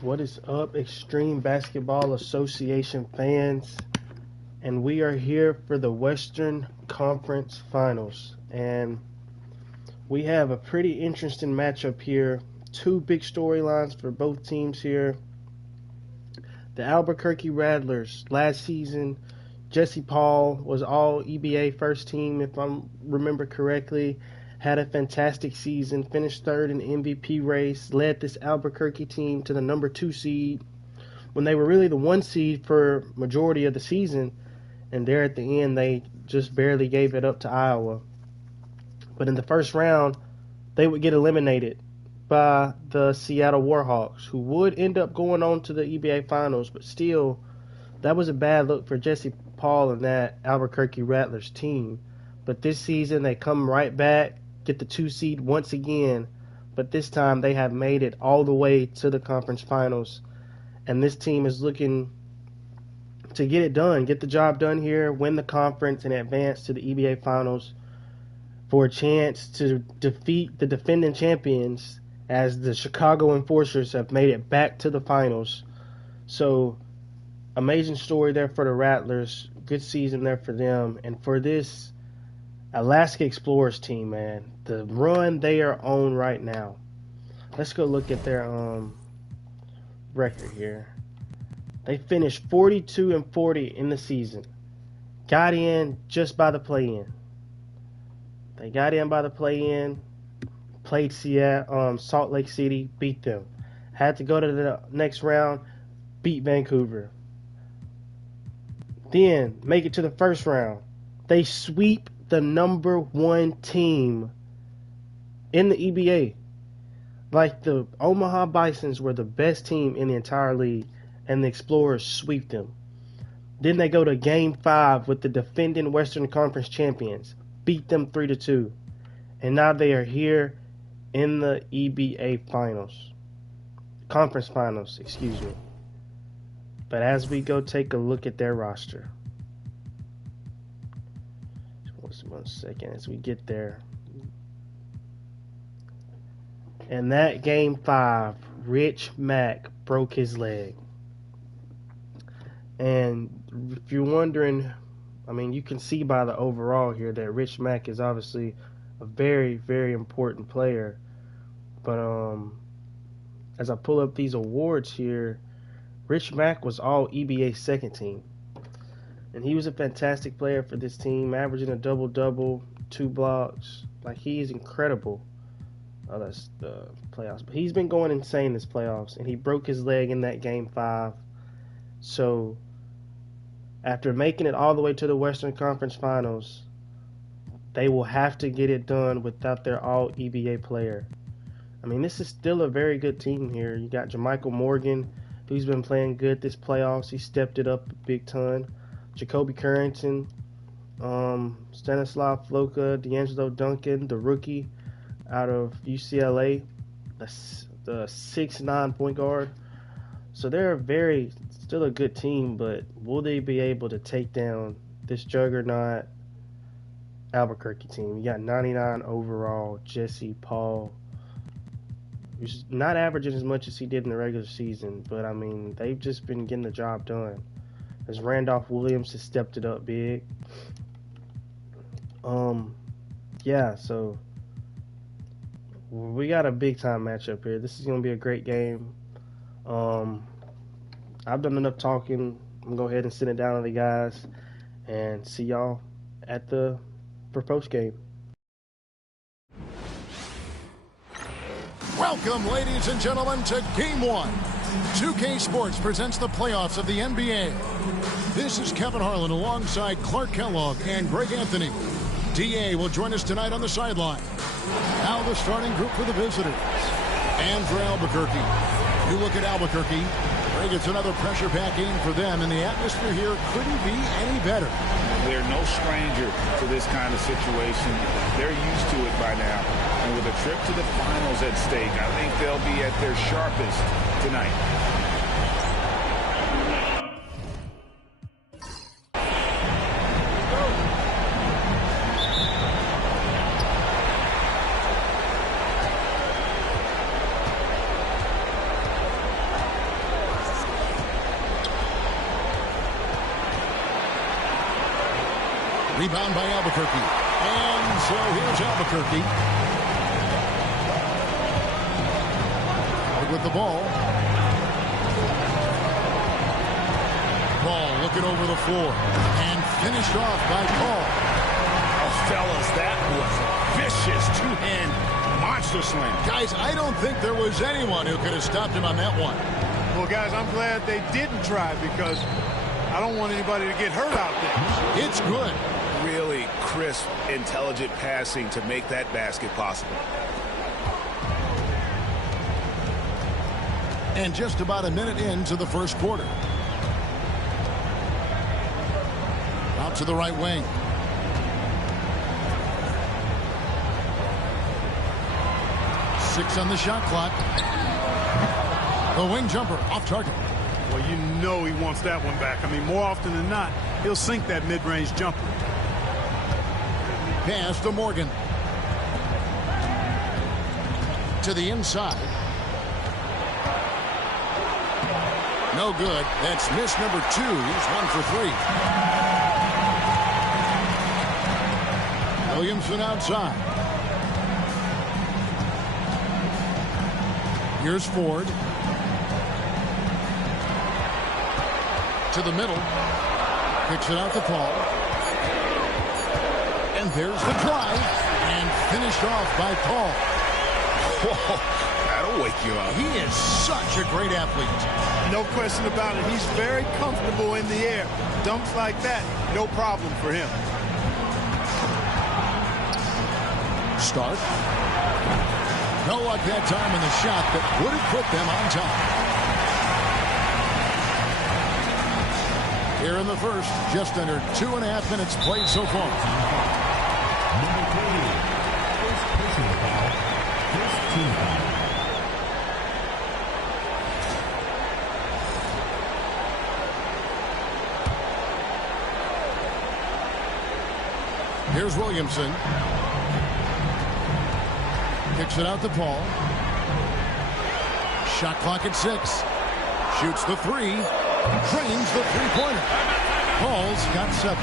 What is up, Extreme Basketball Association fans? And we are here for the Western Conference Finals. And we have a pretty interesting matchup here. Two big storylines for both teams here. The Albuquerque Rattlers, last season, Jesse Paul was all EBA first team, if I remember correctly. Had a fantastic season, finished third in the MVP race, led this Albuquerque team to the number 2 seed when they were really the 1 seed for majority of the season, and there at the end they just barely gave it up to Iowa. But in the first round, they would get eliminated by the Seattle Warhawks, who would end up going on to the EBA Finals, but still, that was a bad look for Jesse Paul and that Albuquerque Rattlers team. But this season, they come right back, get the 2 seed once again, but this time they have made it all the way to the conference finals, and this team is looking to get it done, get the job done here, win the conference, and advance to the EBA finals for a chance to defeat the defending champions, as the Chicago Enforcers have made it back to the finals. So, amazing story there for the Rattlers, good season there for them, and for this Alaska Explorers team, man, the run they are on right now. Let's go look at their record here. They finished 42-40 in the season. Got in just by the play-in. They got in by the play-in, played Salt Lake City, beat them. Had to go to the next round, beat Vancouver. Then make it to the first round. They sweep the number 1 team in the EBA. Like, the Omaha Bisons were the best team in the entire league, and the Explorers sweep them. Then they go to Game 5 with the defending Western Conference champions, beat them 3-2, and now they are here in the EBA finals. Conference finals, excuse me. But as we go take a look at their roster, one second as we get there. And that Game 5, Rich Mack broke his leg. And if you're wondering, I mean, you can see by the overall here that Rich Mack is obviously a very, very important player. But as I pull up these awards here, Rich Mack was all EBA second team. And he was a fantastic player for this team, averaging a double-double, 2 blocks. Like, he is incredible. Oh, that's the playoffs. But he's been going insane this playoffs, and he broke his leg in that Game 5. So, after making it all the way to the Western Conference Finals, they will have to get it done without their all-EBA player. I mean, this is still a very good team here. You got Jermichael Morgan, who's been playing good this playoffs. He stepped it up a big ton. Jacoby Currington, Stanislav Floka, D'Angelo Duncan, the rookie out of UCLA, the 6'9" point guard. So they're still a good team, but will they be able to take down this juggernaut Albuquerque team? You got 99 overall, Jesse Paul, who's not averaging as much as he did in the regular season, but I mean, they've just been getting the job done. As Randolph Williams has stepped it up big. Yeah, so we got a big time matchup here. This is going to be a great game. I've done enough talking. I'm going to go ahead and sit it down with the guys and see y'all for post game. Welcome, ladies and gentlemen, to Game 1. 2K Sports presents the playoffs of the NBA. This is Kevin Harlan alongside Clark Kellogg and Greg Anthony. DA will join us tonight on the sideline. Now the starting group for the visitors. And for Albuquerque. You look at Albuquerque. Greg, it's another pressure-packed game for them, and the atmosphere here couldn't be any better. They're no stranger to this kind of situation. They're used to it by now. And with a trip to the finals at stake, I think they'll be at their sharpest tonight. Rebound by Albuquerque. And so here's Albuquerque. With the ball. Ball looking over the floor. And finished off by Paul. Oh, fellas, that was a vicious two-hand monster slam. Guys, I don't think there was anyone who could have stopped him on that one. Well, guys, I'm glad they didn't try because I don't want anybody to get hurt out there. It's good. Really crisp, intelligent passing to make that basket possible. And just about a minute into the first quarter. Out to the right wing. Six on the shot clock. The wing jumper off target. Well, you know he wants that one back. I mean, more often than not, he'll sink that mid-range jumper. Pass to Morgan. To the inside. No good. That's miss number 2. He's 1 for 3. Williamson outside. Here's Ford. To the middle. Kicks it out to Paul. And there's the drive. And finished off by Paul. Whoa, that'll wake you up. He is such a great athlete. No question about it. He's very comfortable in the air. Dunks like that, no problem for him. Start. No luck that time in the shot that would have put them on top. Here in the first, just under 2.5 minutes played so far. Number 3, first personal foul, first team foul. Here's Williamson. Kicks it out to Paul. Shot clock at 6. Shoots the 3. Drains the three-pointer. Paul's got 7.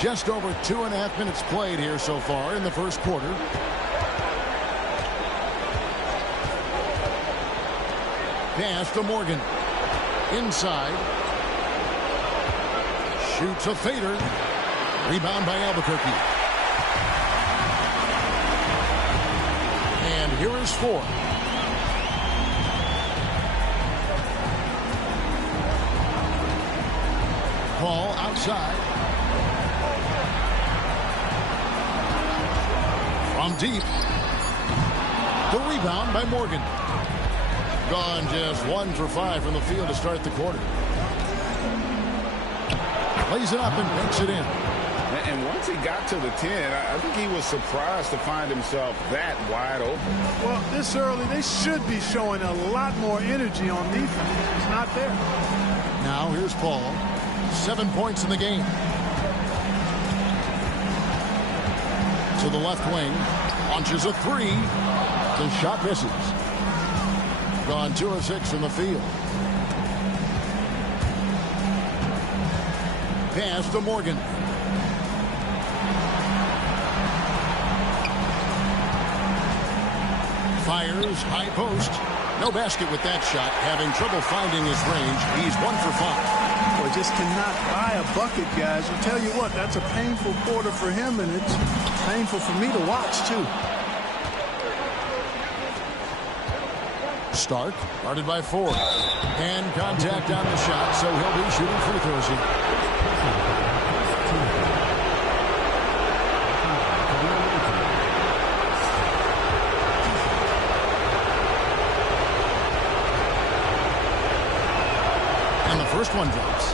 Just over 2.5 minutes played here so far in the first quarter. Pass to Morgan. Inside. Shoots a fader. Rebound by Albuquerque. And here is Ford. Paul outside. From deep. The rebound by Morgan. Gone just 1 for 5 from the field to start the quarter. Lays it up and makes it in. And once he got to the 10, I think he was surprised to find himself that wide open. Well, this early, they should be showing a lot more energy on defense. It's not there. Now here's Paul. 7 points in the game. To the left wing. Launches a 3. The shot misses. Gone 2 of 6 from the field. Pass to Morgan. Fires high post. No basket with that shot. Having trouble finding his range. He's 1 for 5. Well, just cannot buy a bucket, guys. I'll tell you what, that's a painful quarter for him, and it's painful for me to watch, too. Stark, guarded by Ford. And contact on the shot, so he'll be shooting free throws here. first one drops.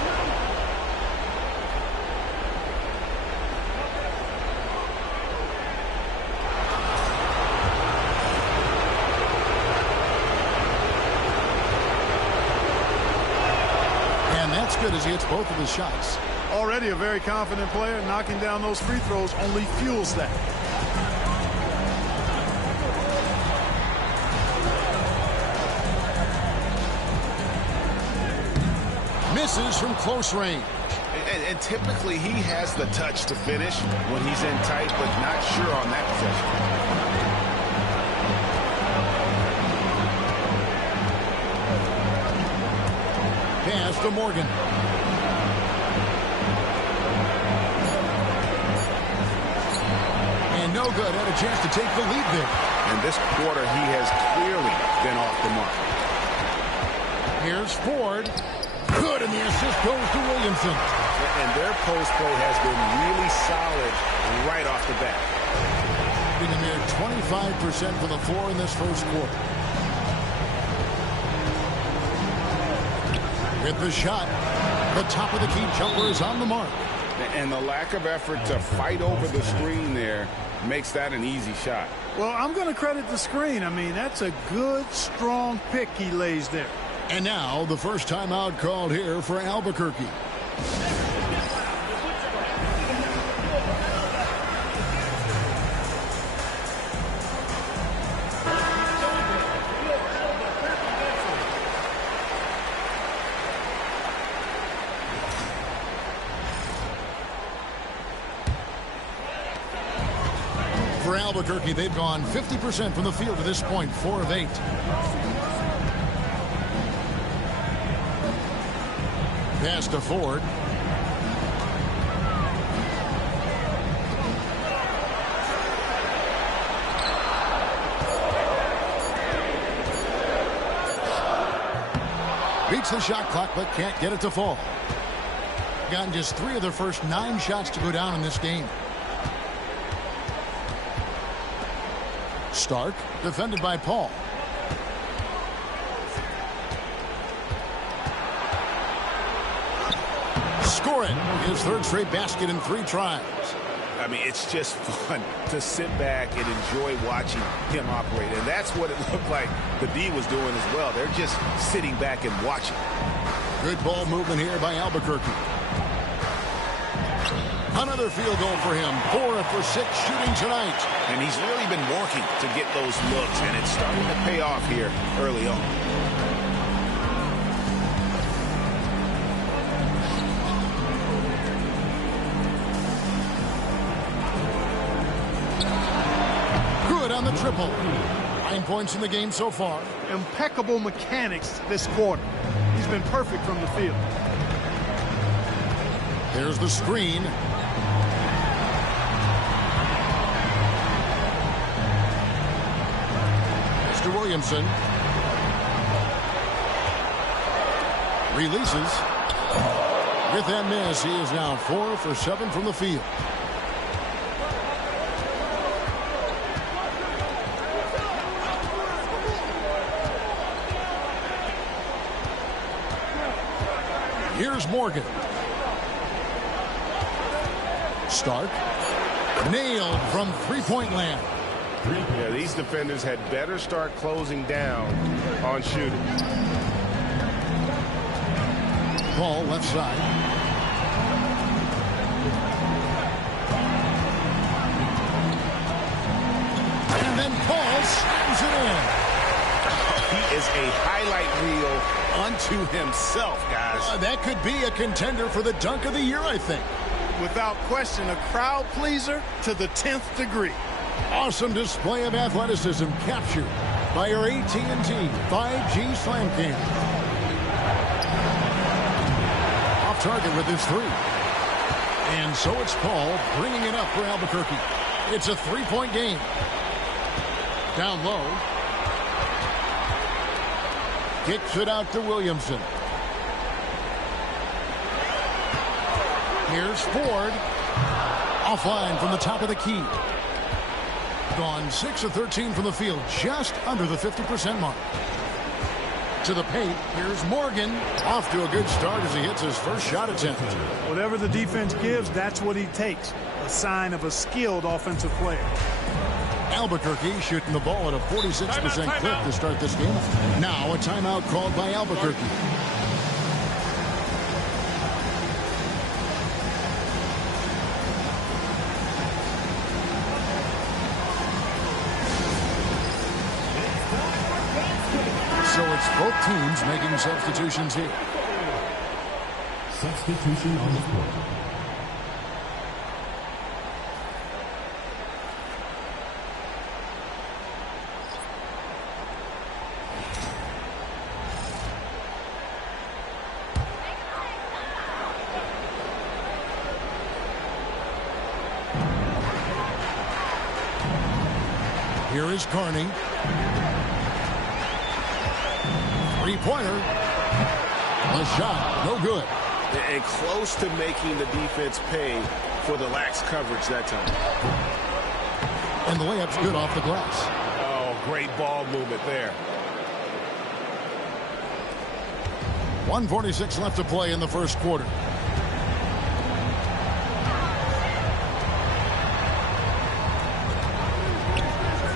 And that's good as he hits both of his shots. Already a very confident player. Knocking down those free throws only fuels that. Misses from close range. And typically he has the touch to finish when he's in tight, but not sure on that possession. Pass to Morgan. And no good. Had a chance to take the lead there. And this quarter he has clearly been off the mark. Here's Ford. Good, and the assist goes to Williamson. And their post play has been really solid right off the bat. Being a mere 25% for the floor in this first quarter. With the shot, the top of the key jumper is on the mark. And the lack of effort to fight over the screen there makes that an easy shot. Well, I'm going to credit the screen. I mean, that's a good, strong pick he lays there. And now the first timeout called here for Albuquerque. For Albuquerque, they've gone 50% from the field to this point, 4 of 8. Pass to Ford. Beats the shot clock, but can't get it to fall. Gotten just 3 of their first 9 shots to go down in this game. Stark, defended by Paul. Score it. His 3rd straight basket in 3 tries. I mean, it's just fun to sit back and enjoy watching him operate. And that's what it looked like the D was doing as well. They're just sitting back and watching. Good ball movement here by Albuquerque. Another field goal for him. 4 for 6 shooting tonight. And he's really been working to get those looks, and it's starting to pay off here early on. Good on the triple. 9 points in the game so far. Impeccable mechanics this quarter. He's been perfect from the field. There's the screen. Mr. Williamson. Releases. With that miss, he is now 4 for 7 from the field. Here's Morgan. Stark. Nailed from three-point land. Yeah, these defenders had better start closing down on shooting. Ball left side. And then Paul slams it in. He is a highlight reel unto himself, guys. That could be a contender for the dunk of the year, I think. Without question, a crowd pleaser to the 10th degree. Awesome display of athleticism captured by our AT&T 5G Slam Cam. Off target with his 3. And so it's Paul bringing it up for Albuquerque. It's a 3-point game. Down low. Kicks it out to Williamson. Here's Ford. Offline from the top of the key. Gone 6 of 13 from the field, just under the 50% mark. to the paint. Here's Morgan. Off to a good start as he hits his first shot attempt. Whatever the defense gives, that's what he takes. A sign of a skilled offensive player. Albuquerque shooting the ball at a 46% clip to start this game. Now a timeout called by Albuquerque. So it's both teams making substitutions here. Substitution on the court. Here is Carney. Three-pointer. A shot. No good. And close to making the defense pay for the lax coverage that time. And the layup's good off the glass. Oh, great ball movement there. 1:46 left to play in the first quarter.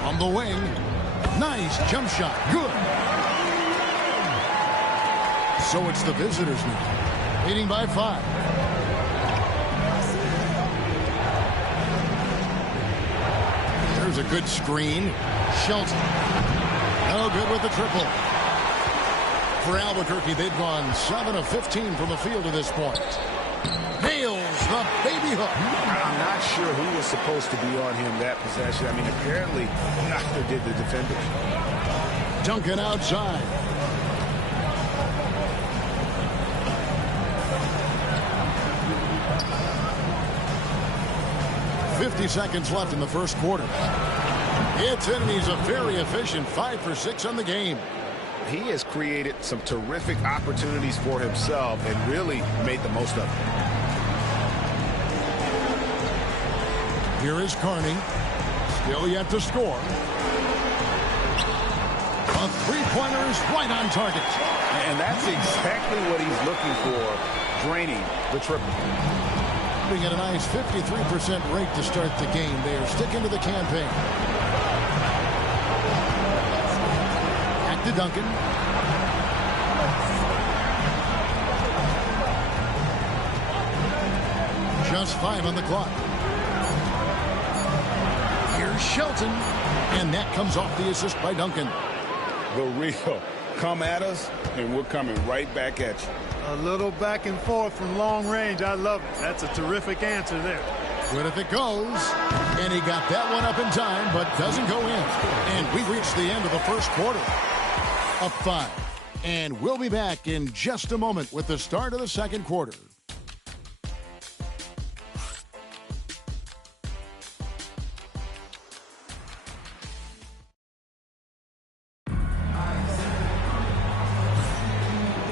From the wing. Nice jump shot. Good. So it's the visitors now, leading by 5. There's a good screen. Shelton. No good with the triple. For Albuquerque, they've gone 7 of 15 from the field to this point. Nails the baby hook. I'm not sure who was supposed to be on him that possession. I mean, apparently, neither did the defenders. Duncan outside. .50 seconds left in the first quarter. It's in, and he's a very efficient 5 for 6 on the game. He has created some terrific opportunities for himself and really made the most of it. Here is Carney. Still yet to score. A three-pointer is right on target. And that's exactly what he's looking for, draining the triple. Being at a nice 53% rate to start the game. They are sticking to the campaign. Back to Duncan. Just 5 on the clock. Here's Shelton. And that comes off the assist by Duncan. The real. Come at us, and we're coming right back at you. A little back and forth from long range. I love it. That's a terrific answer there. Good if it goes. And he got that one up in time, but doesn't go in. And we reached the end of the first quarter. Up 5. And we'll be back in just a moment with the start of the second quarter.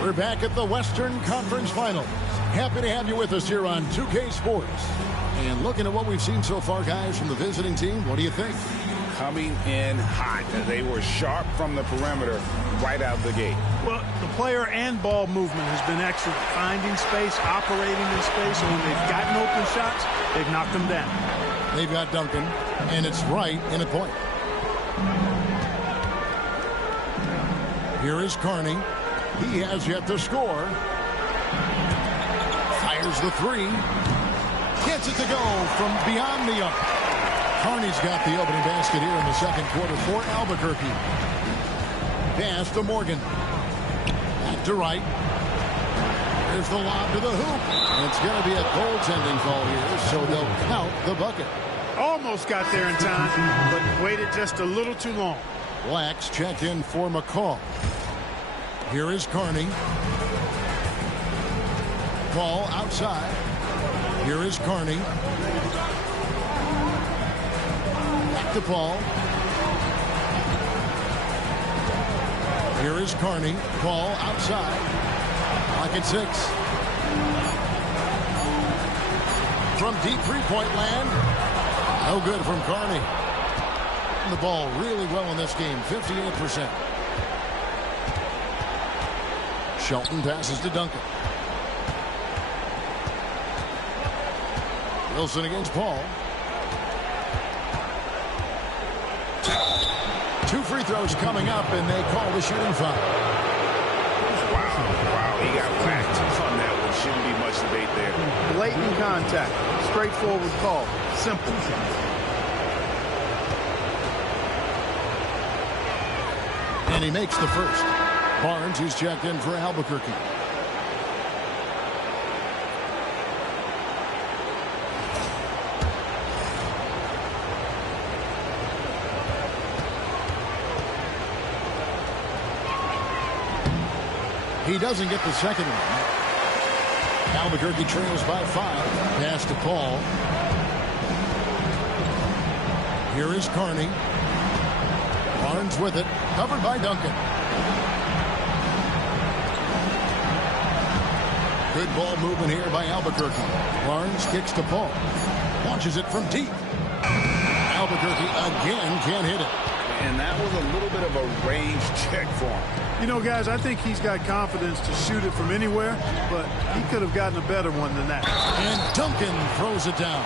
We're back at the Western Conference Finals. Happy to have you with us here on 2K Sports. And looking at what we've seen so far, guys, from the visiting team, what do you think? Coming in hot. They were sharp from the perimeter right out of the gate. Well, the player and ball movement has been excellent. Finding space, operating in space, and when they've gotten open shots, they've knocked them down. They've got Duncan, and it's right in a point. Here is Carney. He has yet to score. Fires the three. Gets it to go from beyond the arc. Carney's got the opening basket here in the second quarter for Albuquerque. Pass to Morgan. Back to right. There's the lob to the hoop. It's going to be a goaltending call here, so they'll count the bucket. Almost got there in time, but waited just a little too long. Blacks checked in for McCall. Here is Carney. Ball outside. Here is Carney. Back to Paul. Here is Carney. Ball outside. Clock at 6. From deep three-point land. No good from Carney. The ball really well in this game. 58%. Shelton passes to Duncan. Wilson against Paul. 2 free throws coming up, and they call the shooting foul. Wow, he got whacked on that one. Shouldn't be much debate there. Blatant contact. Straightforward call. Simple. And he makes the first. Barnes is checked in for Albuquerque. He doesn't get the second one. Albuquerque trails by 5. Pass to Paul. Here is Carney. Barnes with it. Covered by Duncan. Good ball movement here by Albuquerque. Barnes kicks to Paul. Launches it from deep. Albuquerque again can't hit it. And that was a little bit of a range check for him. You know, guys, I think he's got confidence to shoot it from anywhere, but he could have gotten a better one than that. And Duncan throws it down.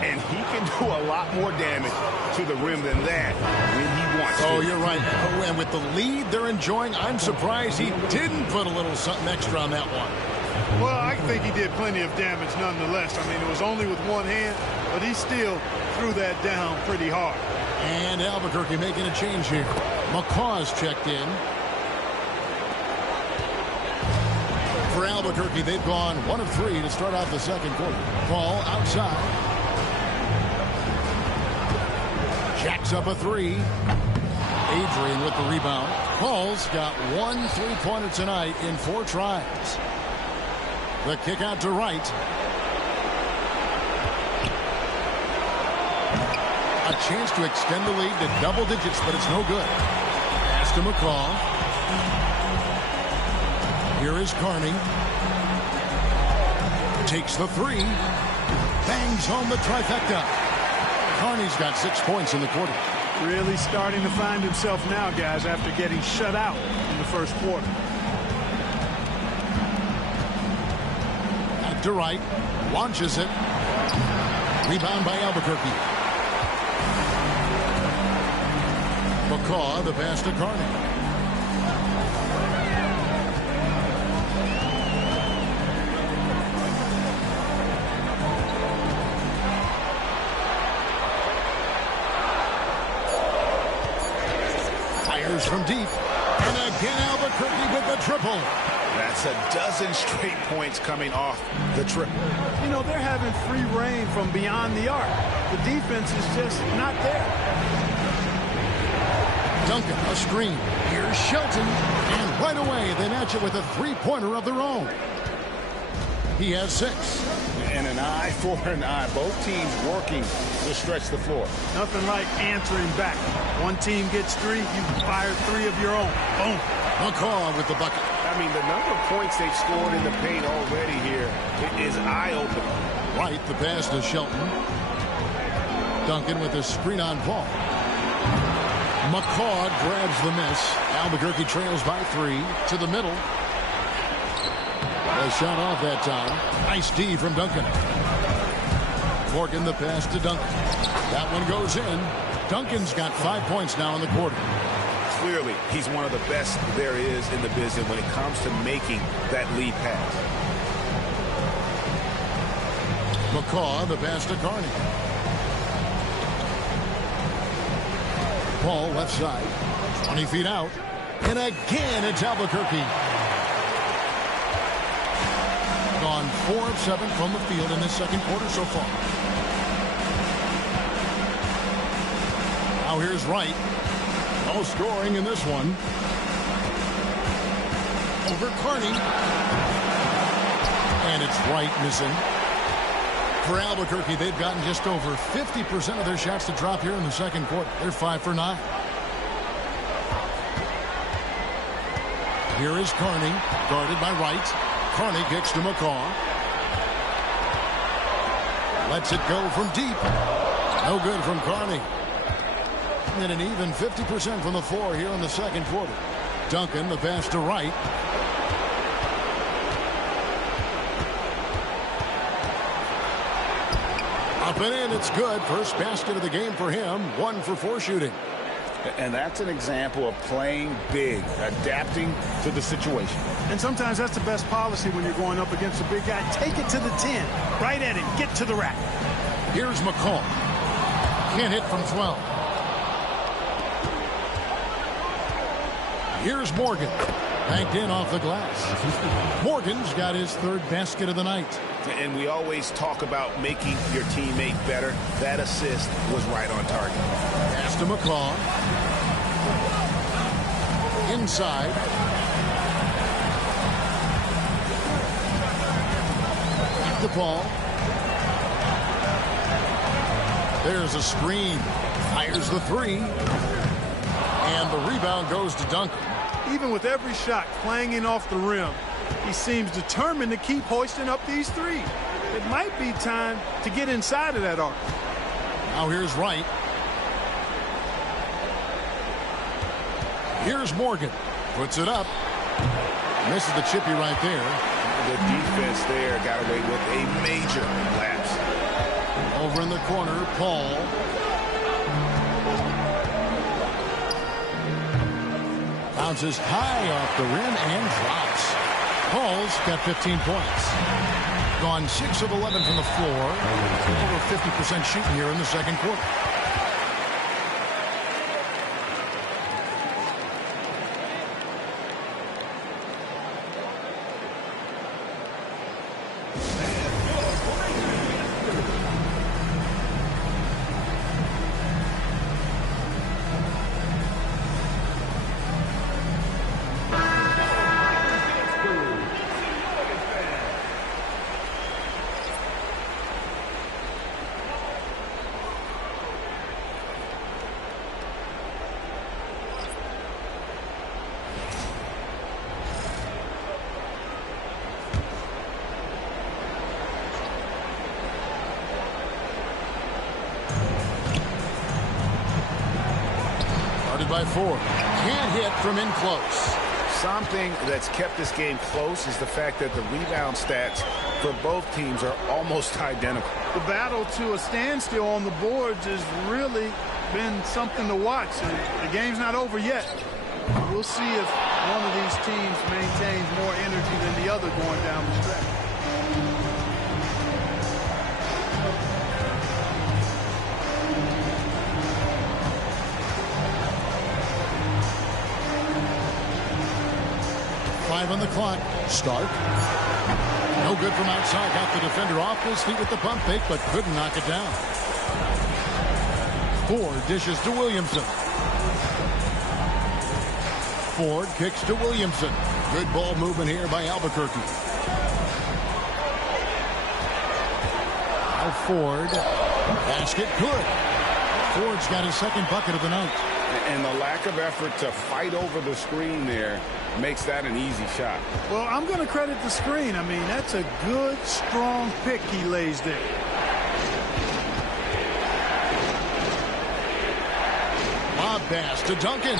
And he can do a lot more damage to the rim than that when he wants to. Oh, you're right. Oh, and with the lead they're enjoying, I'm surprised he didn't put a little something extra on that one. Well, I think he did plenty of damage nonetheless. I mean, it was only with one hand, but he still threw that down pretty hard. And Albuquerque making a change here. McCaw's checked in. For Albuquerque, they've gone 1 of 3 to start out the second quarter. Paul outside. Jacks up a 3. Adrian with the rebound. Paul's got 1 3-pointer tonight in 4 tries. The kick out to Wright. A chance to extend the lead to double digits, but it's no good. Pass to McCaw. Here is Carney. Takes the 3. Bangs home the trifecta. Carney's got 6 points in the quarter. Really starting to find himself now, guys, after getting shut out in the first quarter. Back to Wright. Launches it. Rebound by Albuquerque. McCaw, the pass to Carney. Fires from deep. And again Albuquerque with the triple. That's a dozen straight points coming off the triple. You know, they're having free reign from beyond the arc. The defense is just not there. Duncan, a screen. Here's Shelton. And right away, they match it with a 3-pointer of their own. He has 6. And an eye for an eye. Both teams working to stretch the floor. Nothing like answering back. One team gets 3, you fire 3 of your own. Boom. McCaw with the bucket. I mean, the number of points they've scored in the paint already here is eye-opening. Right, the pass to Shelton. Duncan with a screen on Paul. McCaw grabs the miss. Albuquerque trails by 3 to the middle. A shot off that time. Nice D from Duncan. Morgan the pass to Duncan. That one goes in. Duncan's got 5 points now in the quarter. Clearly, he's one of the best there is in the business when it comes to making that lead pass. McCaw the pass to Carney. Paul left side. 20 feet out. And again it's Albuquerque. Gone 4 of 7 from the field in this second quarter so far. Now here's Wright. No scoring in this one. Over Carney. And it's Wright missing. For Albuquerque, they've gotten just over 50% of their shots to drop here in the second quarter. They're 5 for 9. Here is Carney, guarded by Wright. Carney kicks to McCaw. Lets it go from deep. No good from Carney. And an even 50% from the floor here in the second quarter. Duncan, the pass to Wright. Up and in, it's good. First basket of the game for him. 1 for 4 shooting. And that's an example of playing big, adapting to the situation. And sometimes that's the best policy when you're going up against a big guy. Take it to the 10. Right at him. Get to the rack. Here's McCall. Can't hit from 12. Here's Morgan. Banked in off the glass. Morgan's got his 3rd basket of the night. And we always talk about making your teammate better. That assist was right on target. Pass to McCall. Inside. Back to Paul. There's a screen. Fires the 3. And the rebound goes to Duncan. Even with every shot clanging off the rim, he seems determined to keep hoisting up these 3. It might be time to get inside of that arc. Now here's Wright. Here's Morgan. Puts it up. Misses the chippy right there. The defense there got away with a major lapse. Over in the corner, Paul. Bounces high off the rim and drops. Paul's got 15 points. Gone 6 of 11 from the floor. Over 50% shooting here in the second quarter. By 4. Can't hit from in close. Something that's kept this game close is the fact that the rebound stats for both teams are almost identical. The battle to a standstill on the boards has really been something to watch. And the game's not over yet. We'll see if one of these teams maintains more energy than the other going down the stretch. On the clock. Stark. No good from outside. Got the defender off his feet with the pump fake, but couldn't knock it down. Ford dishes to Williamson. Ford kicks to Williamson. Good ball movement here by Albuquerque. Now Ford. Basket good. Ford's got his 2nd bucket of the night. And the lack of effort to fight over the screen there makes that an easy shot. Well, I'm going to credit the screen. I mean, that's a good, strong pick he lays there. Lob pass to Duncan.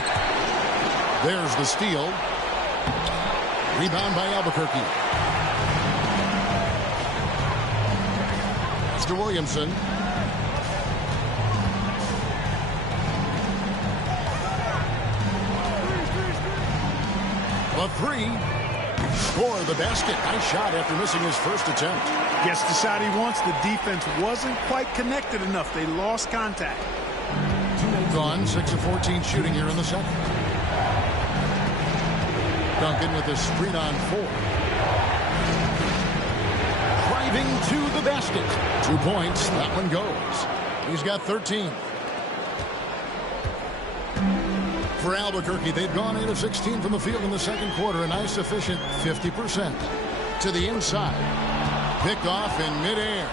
There's the steal. Rebound by Albuquerque. It's to Williamson. A 3. Score the basket. Nice shot after missing his first attempt. Gets the shot he wants. The defense wasn't quite connected enough. They lost contact. Gone 6 of 14 shooting here in the second. Duncan with a screen on 4. Driving to the basket. 2 points. That one goes. He's got 13. For Albuquerque, they've gone 8 of 16 from the field in the second quarter. A nice, efficient 50%. To the inside. Picked off in midair.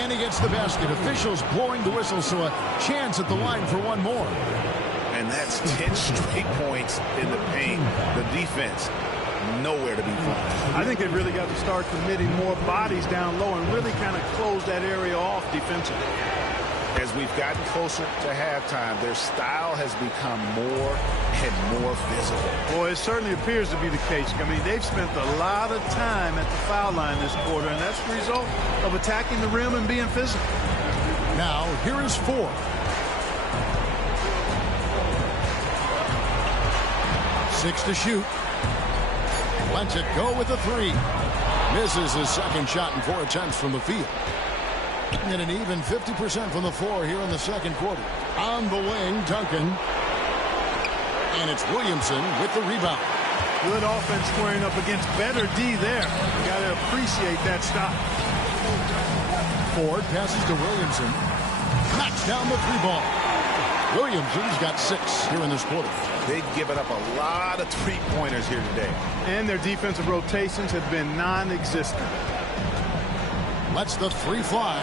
And he gets the basket. Officials blowing the whistle, so a chance at the line for one more. And that's 10 straight points in the paint. The defense, nowhere to be found. I think they've really got to start committing more bodies down low and really kind of close that area off defensively. As we've gotten closer to halftime, their style has become more and more visible. Boy, it certainly appears to be the case. I mean, they've spent a lot of time at the foul line this quarter, and that's the result of attacking the rim and being physical. Now, here is 4. Six to shoot. Lets it go with the 3. Misses his second shot in 4 attempts from the field. And an even 50% from the floor here in the second quarter. On the wing, Duncan. And it's Williamson with the rebound. Good offense squaring up against better D there. You got to appreciate that stop. Ford passes to Williamson. Knocks down the 3-ball. Williamson's got 6 here in this quarter. They've given up a lot of three-pointers here today. And their defensive rotations have been non-existent. Lets the 3 fly.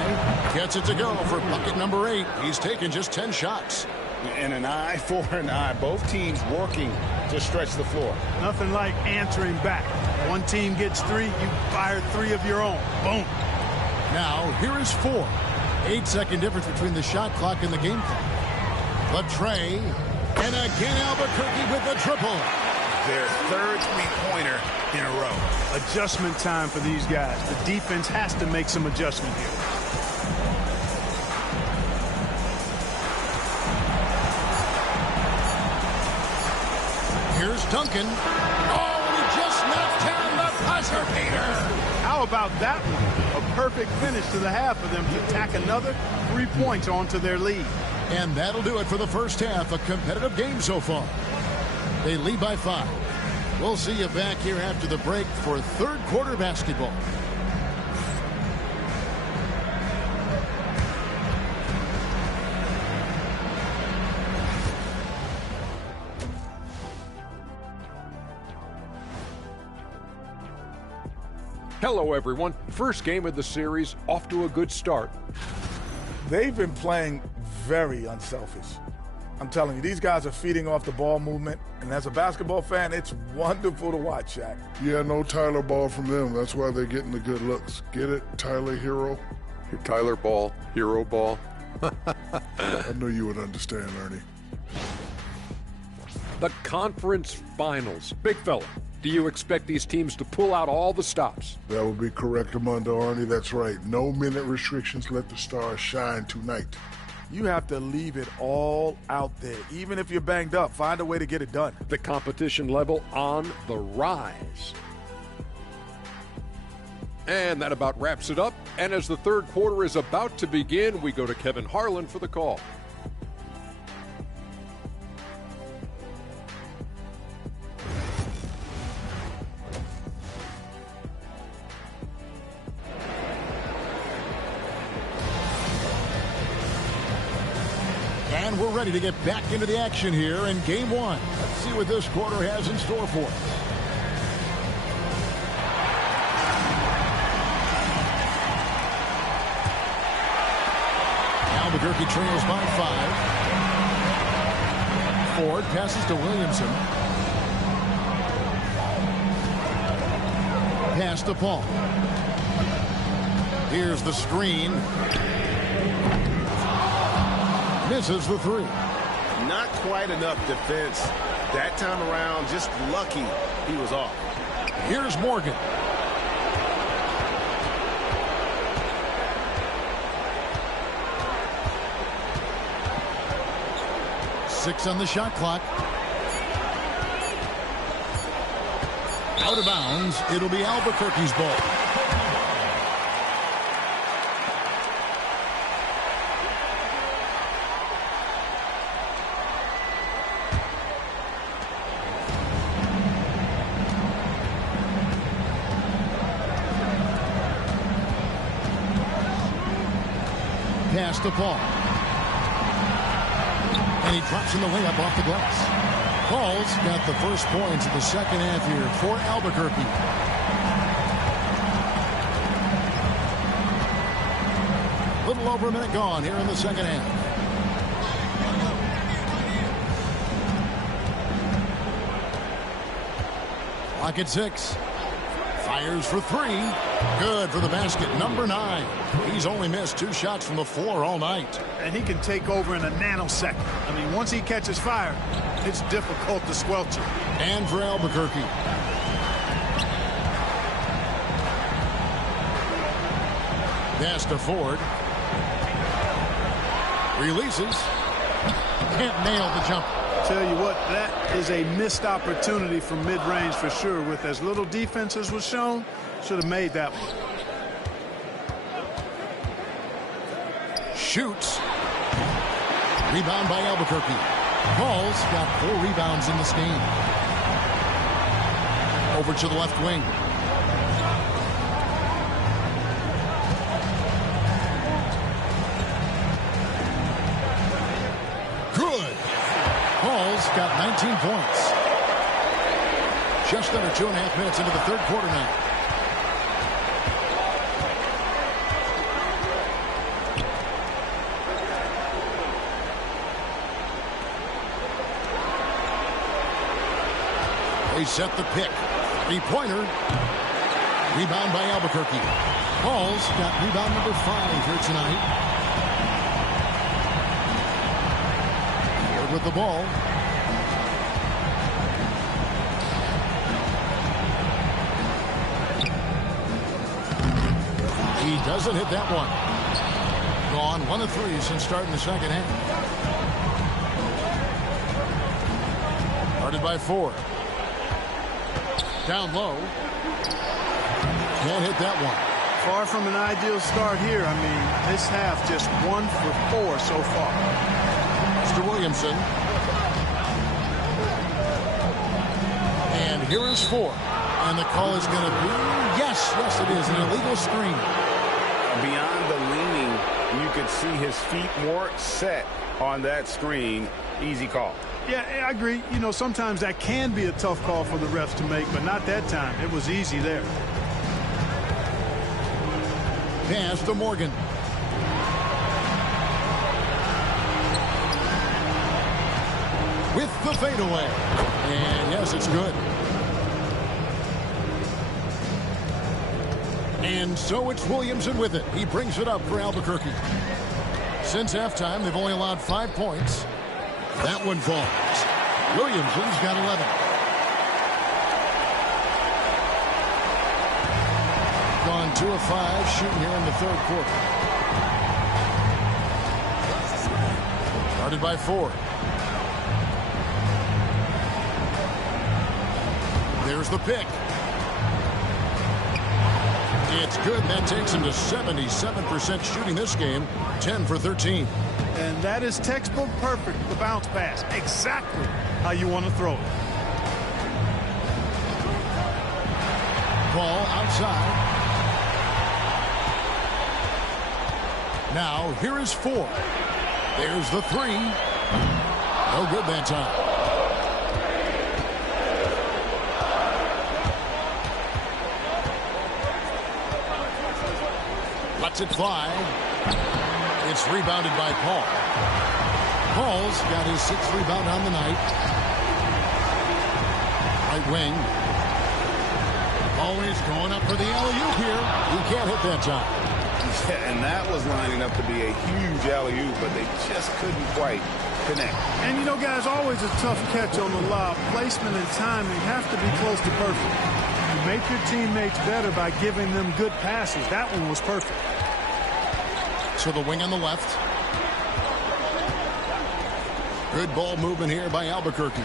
Gets it to go for bucket number 8. He's taken just 10 shots. And an eye for an eye. Both teams working to stretch the floor. Nothing like answering back. One team gets 3, you fire 3 of your own. Boom. Now, here is 4. 8-second difference between the shot clock and the game clock. Latrey. And again, Albuquerque with the triple. Their third three-pointer in a row. Adjustment time for these guys. The defense has to make some adjustment here. Here's Duncan. Oh, and he just knocked down the buzzer beater. How about that one? A perfect finish to the half for them to tack another 3 points onto their lead. And that'll do it for the first half. A competitive game so far. They lead by 5. We'll see you back here after the break for third quarter basketball. Hello, everyone. First game of the series, off to a good start. They've been playing very unselfish. I'm telling you, these guys are feeding off the ball movement, and as a basketball fan, it's wonderful to watch, Shaq. Yeah, no Tyler ball from them. That's why they're getting the good looks. Get it, Tyler Hero? Tyler ball, hero ball. I knew you would understand, Ernie. The conference finals. Big fella, do you expect these teams to pull out all the stops? That would be correct, Armando, Ernie. That's right. No minute restrictions. Let the stars shine tonight. You have to leave it all out there. Even if you're banged up, find a way to get it done. The competition level on the rise. And that about wraps it up. And as the third quarter is about to begin, we go to Kevin Harlan for the call. And we're ready to get back into the action here in game 1. Let's see what this quarter has in store for us. Albuquerque trails by 5. Ford passes to Williamson. Pass to Paul. Here's the screen. Misses the 3. Not quite enough defense. That time around, just lucky he was off. Here's Morgan. Six on the shot clock. Out of bounds. It'll be Albuquerque's ball. Pass to Paul. And he drops in the layup off the glass. Paul's got the first points of the second half here for Albuquerque. Little over a minute gone here in the second half. Clock at 6. Fires for three. Good for the basket. Number 9. He's only missed 2 shots from the floor all night. And he can take over in a nanosecond. I mean, once he catches fire, it's difficult to squelch it. And for Albuquerque. Pass to Ford. Releases. Can't nail the jump. Tell you what, that is a missed opportunity from mid-range for sure. With as little defense as was shown, should have made that one. Shoots. Rebound by Albuquerque. Paul's got 4 rebounds in this game. Over to the left wing. Good. Paul's got 19 points. Just under 2.5 minutes into the third quarter now. They set the pick. 3-pointer. Rebound by Albuquerque. Paul's got rebound number 5 here tonight. Ford with the ball. He doesn't hit that one. Gone 1 of 3 since starting the second half. Guarded by Ford. Down low. Can't hit that one. Far from an ideal start here. I mean, this half just 1 for 4 so far. Mr. Williamson. And here is 4. And the call is going to be, yes, it is, an illegal screen. Beyond the leaning, you could see his feet more set on that screen. Easy call. Yeah, I agree. You know, sometimes that can be a tough call for the refs to make, but not that time. It was easy there. Pass to Morgan. With the fadeaway. And yes, it's good. And so it's Williamson with it. He brings it up for Albuquerque. Since halftime, they've only allowed 5 points. That one falls. Williamson's got 11. Gone 2 of 5 shooting here in the third quarter. Guarded by Ford. There's the pick. It's good. That takes him to 77% shooting this game. 10 for 13. And that is textbook perfect. The bounce pass. Exactly how you want to throw it. Ball outside. Now here is 4. There's the 3. No good that time. Lets it fly. It's rebounded by Paul. Paul's got his 6th rebound on the night. Right wing. Always going up for the alley-oop here. He can't hit that time. Yeah, and that was lining up to be a huge alley-oop, but they just couldn't quite connect. And you know, guys, always a tough catch on the lob. Placement and timing have to be close to perfect. You make your teammates better by giving them good passes. That one was perfect. To the wing on the left. Good ball movement here by Albuquerque.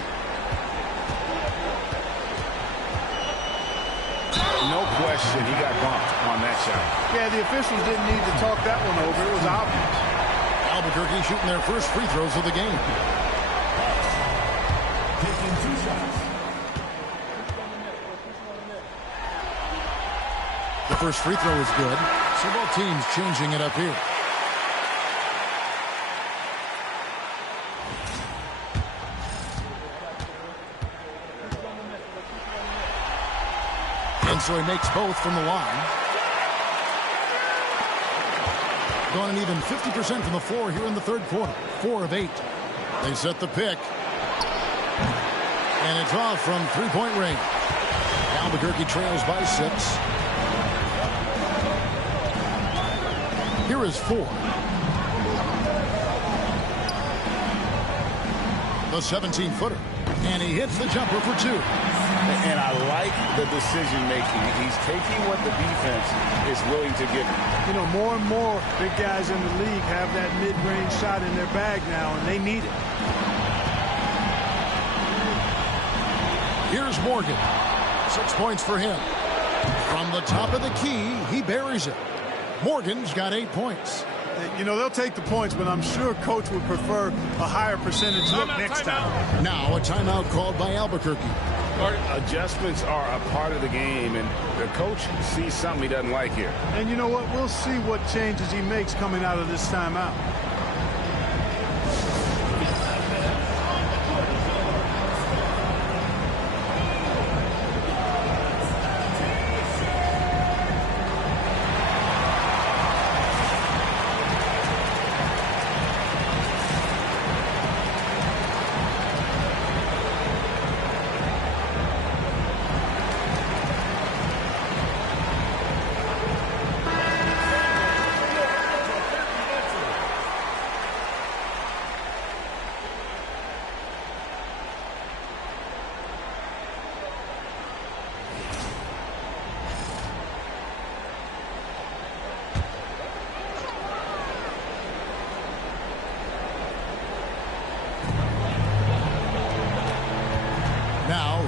No question, he got bumped on that shot. Yeah, the officials didn't need to talk that one over. It was obvious. Albuquerque shooting their first free throws of the game. Taking 2 shots. The first free throw is good. So both teams changing it up here. And so he makes both from the line. Gone an even 50% from the floor here in the third quarter. 4 of 8. They set the pick. And it's off from 3-point range. Albuquerque trails by 6. Here is 4. The 17-footer. And he hits the jumper for 2. And I like the decision-making. He's taking what the defense is willing to give him. You know, more and more big guys in the league have that mid-range shot in their bag now, and they need it. Here's Morgan. 6 points for him. From the top of the key, he buries it. Morgan's got 8 points. You know, they'll take the points, but I'm sure Coach would prefer a higher percentage look next time. Now a timeout called by Albuquerque. Adjustments are a part of the game, and the coach sees something he doesn't like here. And you know what? We'll see what changes he makes coming out of this timeout.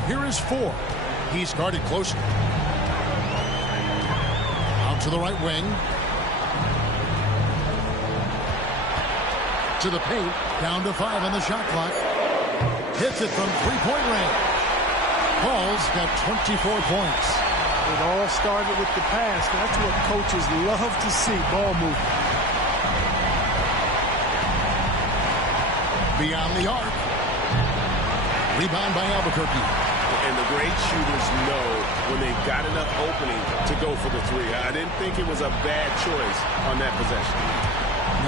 Here is 4. He's guarded closely. Out to the right wing. To the paint. Down to 5 on the shot clock. Hits it from three-point range. Paul's got 24 points. It all started with the pass. That's what coaches love to see, ball movement. Beyond the arc. Rebound by Albuquerque. And the great shooters know when they've got enough opening to go for the 3. I didn't think it was a bad choice on that possession.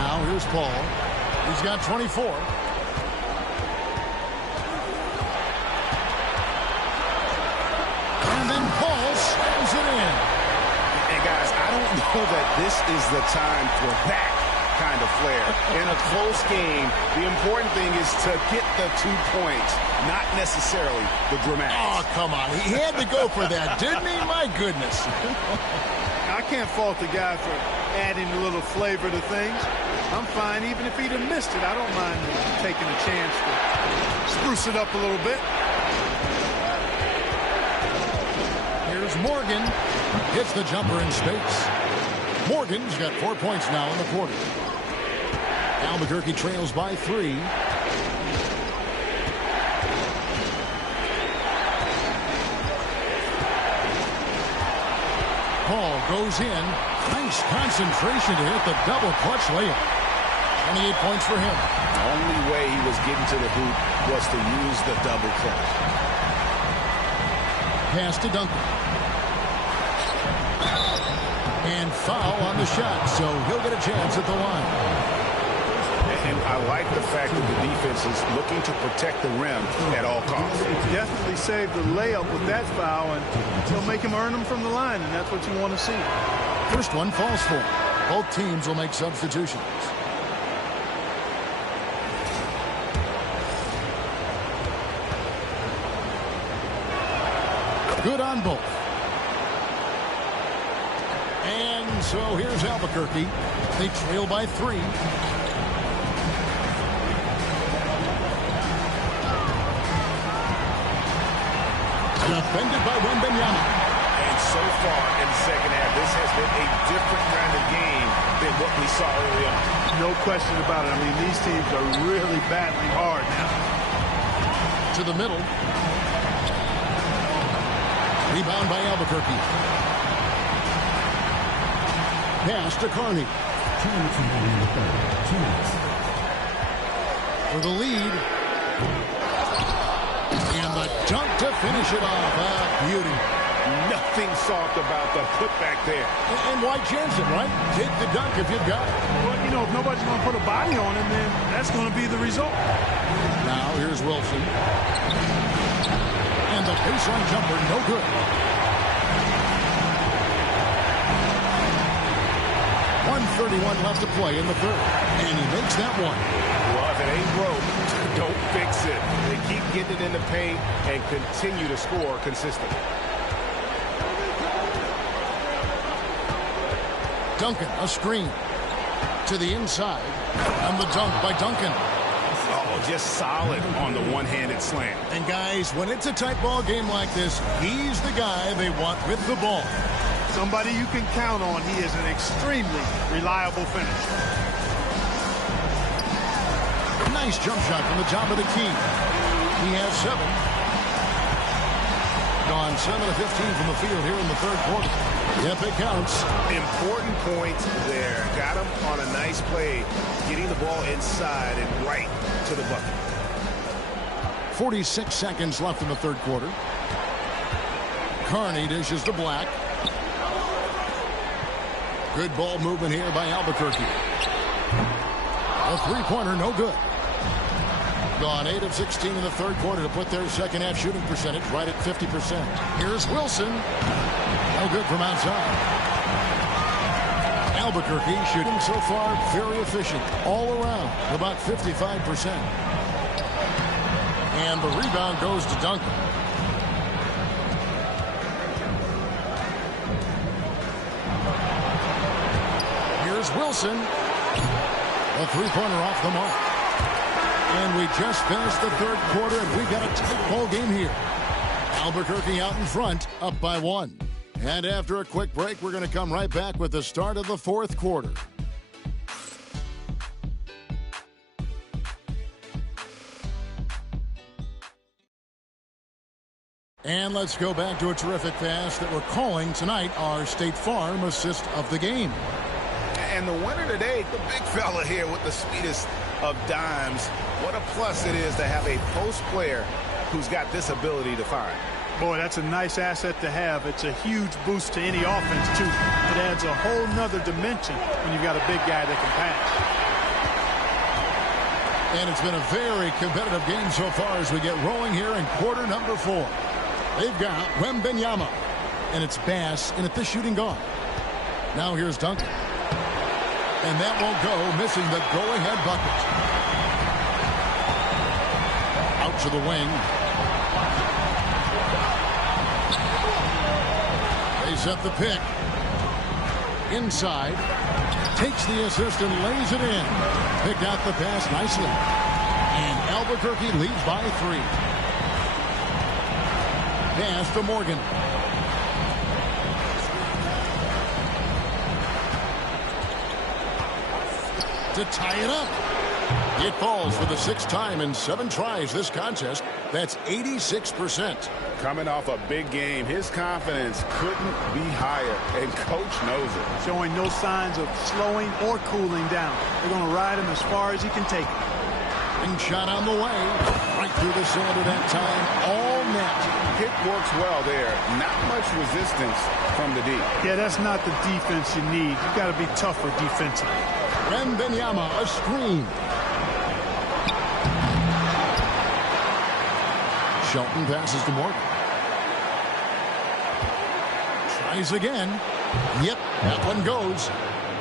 Now here's Paul. He's got 24. And then Paul slams it in. And guys, I don't know that this is the time for that kind of flair. In a close game, the important thing is to get the 2 points, not necessarily the dramatics. Oh, come on. He had to go for that, didn't he? My goodness. I can't fault the guy for adding a little flavor to things. I'm fine even if he'd have missed it. I don't mind taking a chance to spruce it up a little bit. Here's Morgan. Hits the jumper in space. Morgan's got 4 points now in the quarter. Albuquerque trails by 3. Paul goes in. Nice concentration to hit the double clutch layup. 28 points for him. The only way he was getting to the hoop was to use the double clutch. Pass to Duncan. And foul on the shot, so he'll get a chance at the line. And I like the fact that the defense is looking to protect the rim at all costs. Definitely saved the layup with that foul, and he'll make him earn them from the line, and that's what you want to see. First one falls for. Both teams will make substitutions. Good on both. And so here's Albuquerque. They trail by 3. Defended by Wembanyama. And so far in the second half, this has been a different kind of game than what we saw early on. No question about it. I mean, these teams are really battling hard now. To the middle. Rebound by Albuquerque. Pass to Carney. For the lead. And the dunk to finish it off. Beauty. Nothing soft about the putback there. And why chance it, right? Take the dunk if you've got it. Well, you know, if nobody's going to put a body on him, then that's going to be the result. Now here's Wilson. And the baseline jumper, no good. 2:31 left to play in the third. And he makes that one. Well, if it ain't broke, don't fix it. They keep getting it in the paint and continue to score consistently. Duncan, a screen to the inside. And the dunk by Duncan. Oh, just solid on the one-handed slam. And guys, when it's a tight ball game like this, he's the guy they want with the ball. Somebody you can count on. He is an extremely reliable finisher. Nice jump shot from the top of the key. He has 7. Gone 7 of 15 from the field here in the third quarter. Yep, it counts. Important points there. Got him on a nice play, getting the ball inside and right to the bucket. 46 seconds left in the third quarter. Carney dishes to Black. Good ball movement here by Albuquerque. A three-pointer, no good. Gone 8 of 16 in the third quarter to put their second half shooting percentage right at 50%. Here's Wilson. No good from outside. Albuquerque shooting so far very efficient all around, about 55%. And the rebound goes to Duncan. Here's Wilson. A three-pointer off the mark. And we just finished the third quarter, and we've got a tight ball game here. Albuquerque out in front, up by 1. And after a quick break, we're going to come right back with the start of the fourth quarter. And let's go back to a terrific pass that we're calling tonight our State Farm assist of the game. And the winner today, the big fella here with the sweetest of dimes. What a plus it is to have a post player who's got this ability to find. Boy, that's a nice asset to have. It's a huge boost to any offense, too. It adds a whole nother dimension when you've got a big guy that can pass. And it's been a very competitive game so far as we get rolling here in quarter number 4. They've got Wembenyama, and it's Bass, and at the shooting guard. Now here's Duncan. And that won't go, missing the go-ahead bucket. Out to the wing. They set the pick. Inside. Takes the assist and lays it in. Picked out the pass nicely. And Albuquerque leads by 3. Pass to Morgan. To tie it up. It falls for the 6th time in 7 tries this contest. That's 86%. Coming off a big game, his confidence couldn't be higher, and coach knows it. Showing no signs of slowing or cooling down. They're going to ride him as far as he can take it. And shot on the way. Right through the cylinder that time. All net. Pick works well there. Not much resistance from the D. Yeah, that's not the defense you need. You've got to be tougher defensively. Wembenyama, a screen. Shelton passes to Morgan. Tries again. Yep, that one goes.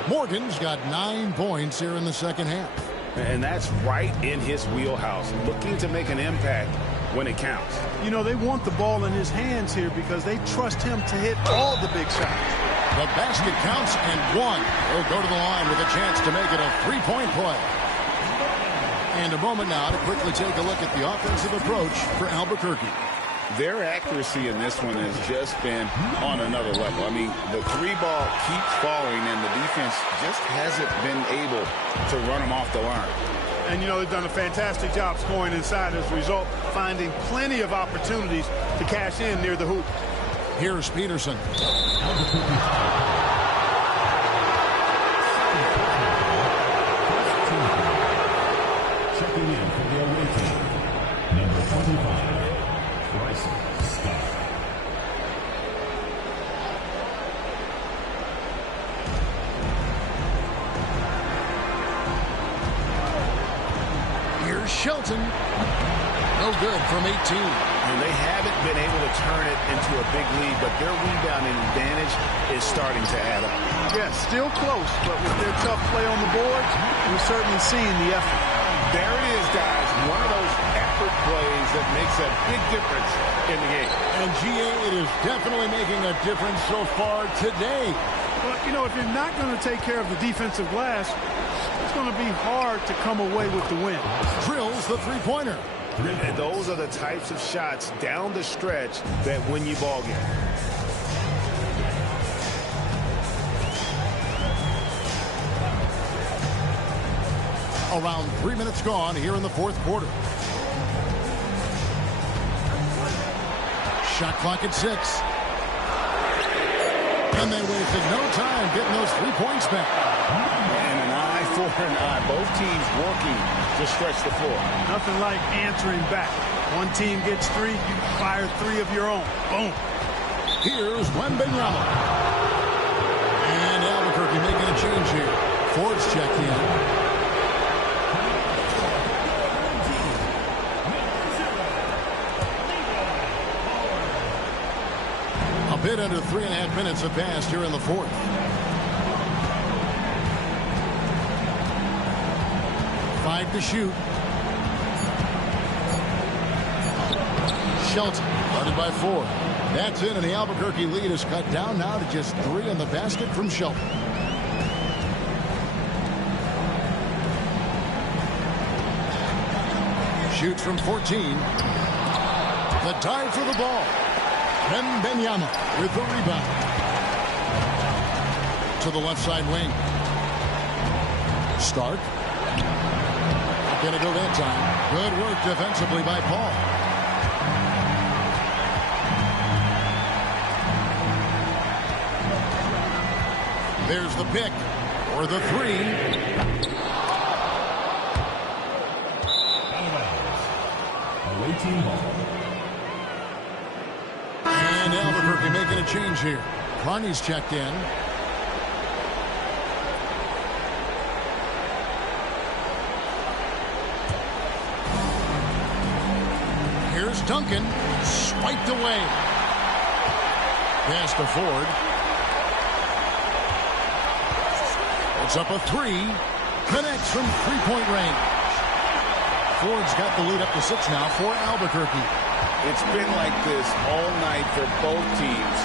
Morgan's got 9 points here in the second half. And that's right in his wheelhouse, looking to make an impact when it counts. You know, they want the ball in his hands here because they trust him to hit all the big shots. The basket counts and 1. He'll go to the line with a chance to make it a 3-point play. And a moment now to quickly take a look at the offensive approach for Albuquerque. Their accuracy in this one has just been on another level. I mean, the 3-ball keeps falling, and the defense just hasn't been able to run them off the line. And, you know, they've done a fantastic job scoring inside as a result, finding plenty of opportunities to cash in near the hoop. Here's Peterson. Checking in for the away team, number 25, Bryson Scott. Here's Shelton. No good from 18. and they haven't been able to turn it into a big lead, but their rebounding advantage is starting to add up. Yeah, still close, but with their tough play on the boards, we're certainly seeing the effort. There it is, guys. One of those effort plays that makes a big difference in the game. And GA, it is definitely making a difference so far today. But, you know, if you're not going to take care of the defensive glass, it's going to be hard to come away with the win. Drills the three-pointer. And those are the types of shots down the stretch that win you ball game. Around 3 minutes gone here in the fourth quarter. Shot clock at 6. And they wasted no time getting those 3 points back. And an eye for an eye. Both teams working to stretch the floor. Nothing like answering back. One team gets 3, you fire 3 of your own. Boom. Here's Wembanyama. And Albuquerque making a change here. Ford's checked in. A bit under 3.5 minutes have passed here in the fourth. Five to shoot. Shelton, guarded by 4. That's in, and the Albuquerque lead is cut down now to just 3 on the basket from Shelton. Shoots from 14. The dive for the ball. Wembanyama with the rebound. To the left side wing. Stark. Not going to go that time. Good work defensively by Paul. There's the pick for the 3. Away team ball. And Albuquerque making a change here. Carney's checked in. Here's Duncan. Swiped away. Pass to Ford. It's up a 3. Connects from three-point range. Ford's got the lead up to 6 now for Albuquerque. It's been like this all night for both teams.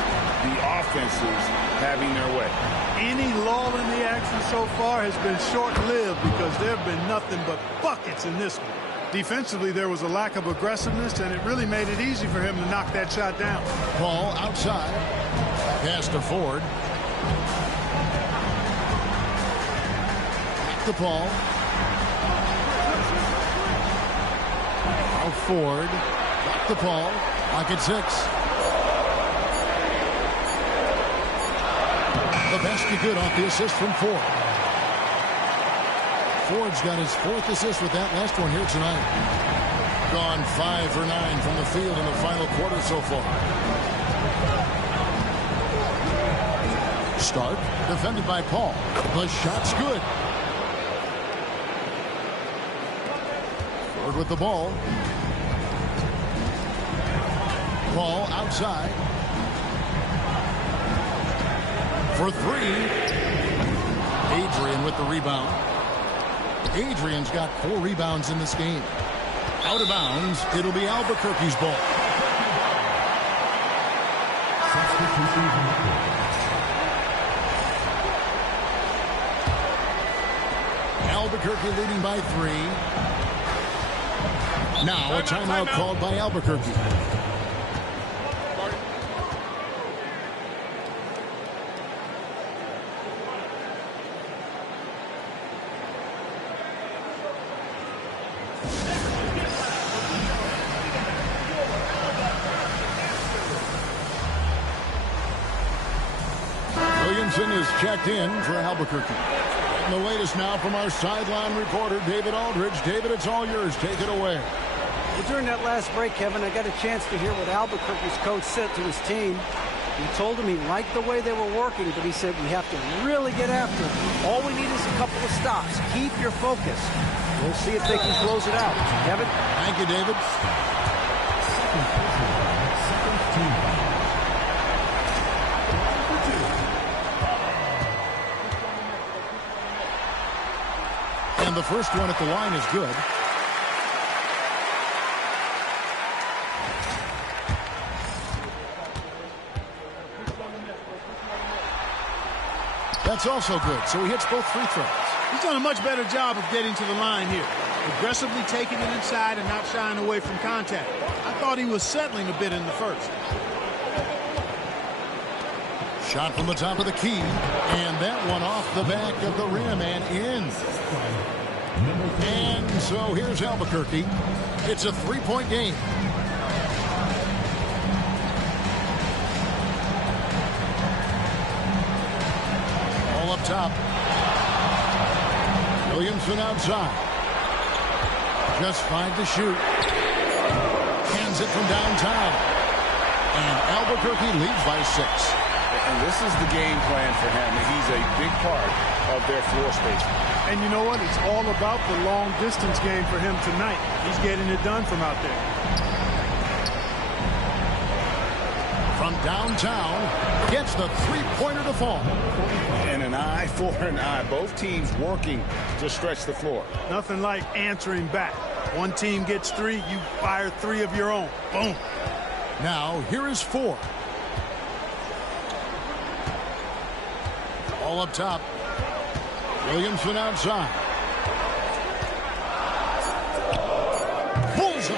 The offenses having their way. Any lull in the action so far has been short-lived because there have been nothing but buckets in this one. Defensively, there was a lack of aggressiveness, and it really made it easy for him to knock that shot down. Ball outside. Pass to Ford. Back to Paul. Now Ford. Back to Paul. Lock at 6. The basket good off the assist from Ford. Ford's got his 4th assist with that last one here tonight. Gone 5 for 9 from the field in the final quarter so far. Stark, defended by Paul. The shot's good. Ford with the ball. Paul outside. For 3. Adrian with the rebound. Adrian's got 4 rebounds in this game. Out of bounds, it'll be Albuquerque's ball. Albuquerque leading by 3. Now a timeout called by Albuquerque. Is checked in for Albuquerque. And the latest now from our sideline reporter, David Aldridge. David, it's all yours. Take it away. Well, during that last break, Kevin, I got a chance to hear what Albuquerque's coach said to his team. He told him he liked the way they were working, but he said we have to really get after it. All we need is a couple of stops. Keep your focus. We'll see if they can close it out. Kevin? Thank you, David. the first one at the line is good. That's also good, so he hits both free throws. He's done a much better job of getting to the line here. Aggressively taking it inside and not shying away from contact. I thought he was settling a bit in the first. Shot from the top of the key, and that one off the back of the rim and in. And so here's Albuquerque. It's a three-point game. All up top. Williamson outside. Just 5 to shoot. Hands it from downtown. And Albuquerque leads by 6. And this is the game plan for him. He's a big part of their floor space. And you know what? It's all about the long distance game for him tonight. He's getting it done from out there. From downtown, gets the three-pointer to fall. And an eye for an eye. Both teams working to stretch the floor. Nothing like answering back. One team gets 3, you fire 3 of your own. Boom. Now, here is 4. All up top. Williamson outside. Bullseye.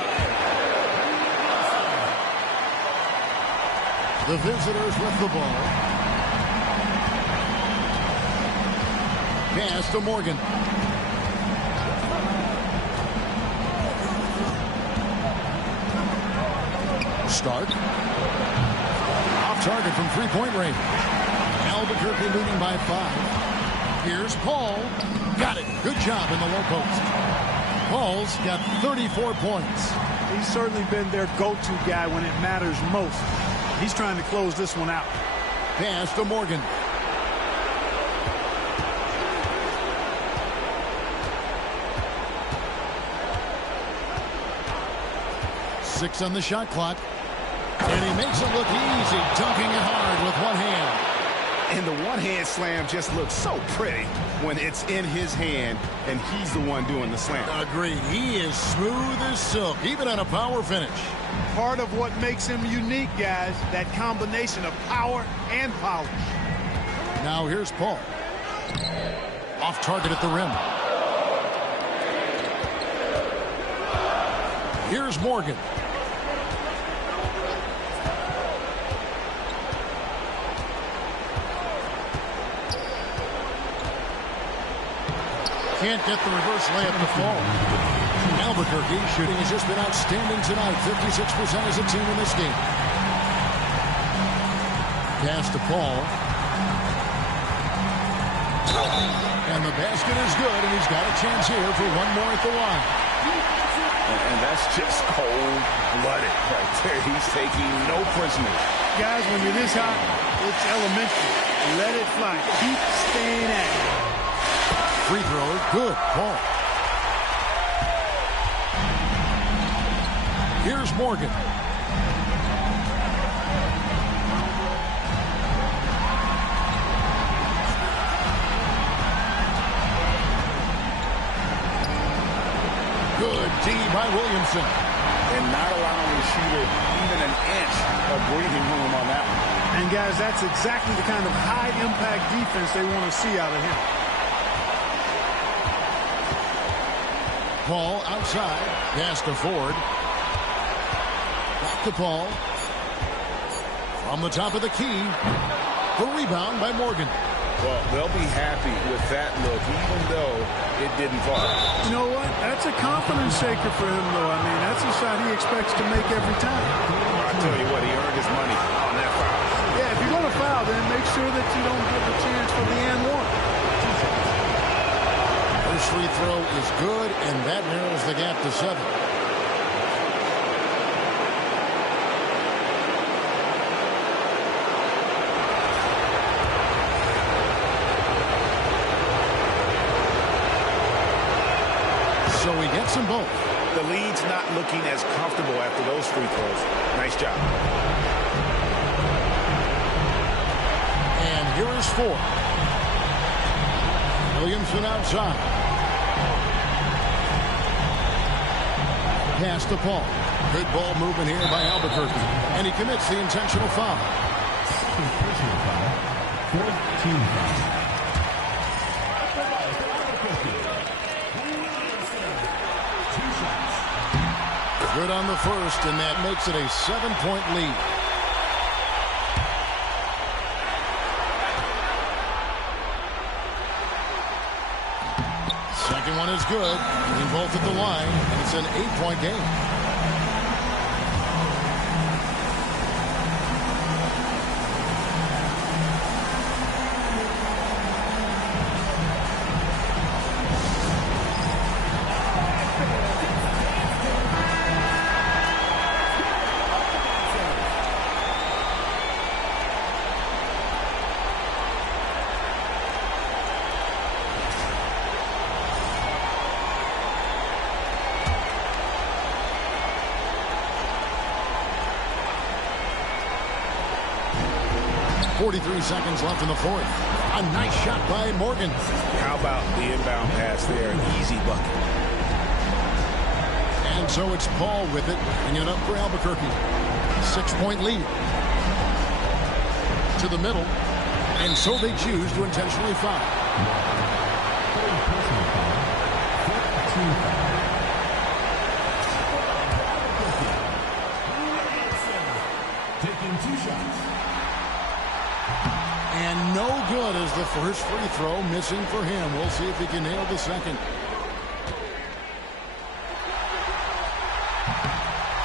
The visitors with the ball. Pass to Morgan. Stark. Off target from three-point range. Albuquerque leading by 5. Here's Paul. Got it. Good job in the low post. Paul's got 34 points. He's certainly been their go-to guy when it matters most. He's trying to close this one out. Pass to Morgan. Six on the shot clock. And he makes it look easy, dunking it hard with one hand. And the one-hand slam just looks so pretty when it's in his hand and he's the one doing the slam. Agreed. He is smooth as silk, even on a power finish. Part of what makes him unique, guys, that combination of power and polish. Now here's Paul. Off target at the rim. Here's Morgan. Can't get the reverse layup to fall. Albuquerque shooting has just been outstanding tonight. 56% as a team in this game. Pass to Paul. And the basket is good, and he's got a chance here for one more at the line. And that's just cold-blooded right there. He's taking no prisoners. Guys, when you're this hot, it's elementary. Let it fly. Keep staying at it. Free throw, good. Paul. Here's Morgan. Good D by Williamson. And not allowing the shooter even an inch of breathing room on that one. And guys, that's exactly the kind of high-impact defense they want to see out of him. Paul outside. Pass to Ford. Back to Paul. From the top of the key. The rebound by Morgan. Well, they'll be happy with that look, even though it didn't fall. You know what? That's a confidence shaker for him, though. I mean, that's a shot he expects to make every time. I tell you what, he earned his money on that foul. Yeah, if you're going to foul, then make sure that you don't give a chance for the and one. First free throw is good, and that narrows the gap to 7. So he gets them both. The lead's not looking as comfortable after those free throws. Nice job. And here is 4. Williamson outside. pass to Paul. Good ball movement here by Albuquerque. And he commits the intentional foul. Personal foul. 14 foul. Good on the first, and that makes it a 7-point lead. Second one is good. They both at the line, and it's an 8-point game. Seconds left in the fourth. A nice shot by Morgan. How about the inbound pass there? Easy bucket. And so it's Paul with it, bringing it up for Albuquerque. 6-point lead. To the middle. And so they choose to intentionally foul. Taking 2 shots. And no good as the first free throw missing for him. We'll see if he can nail the second.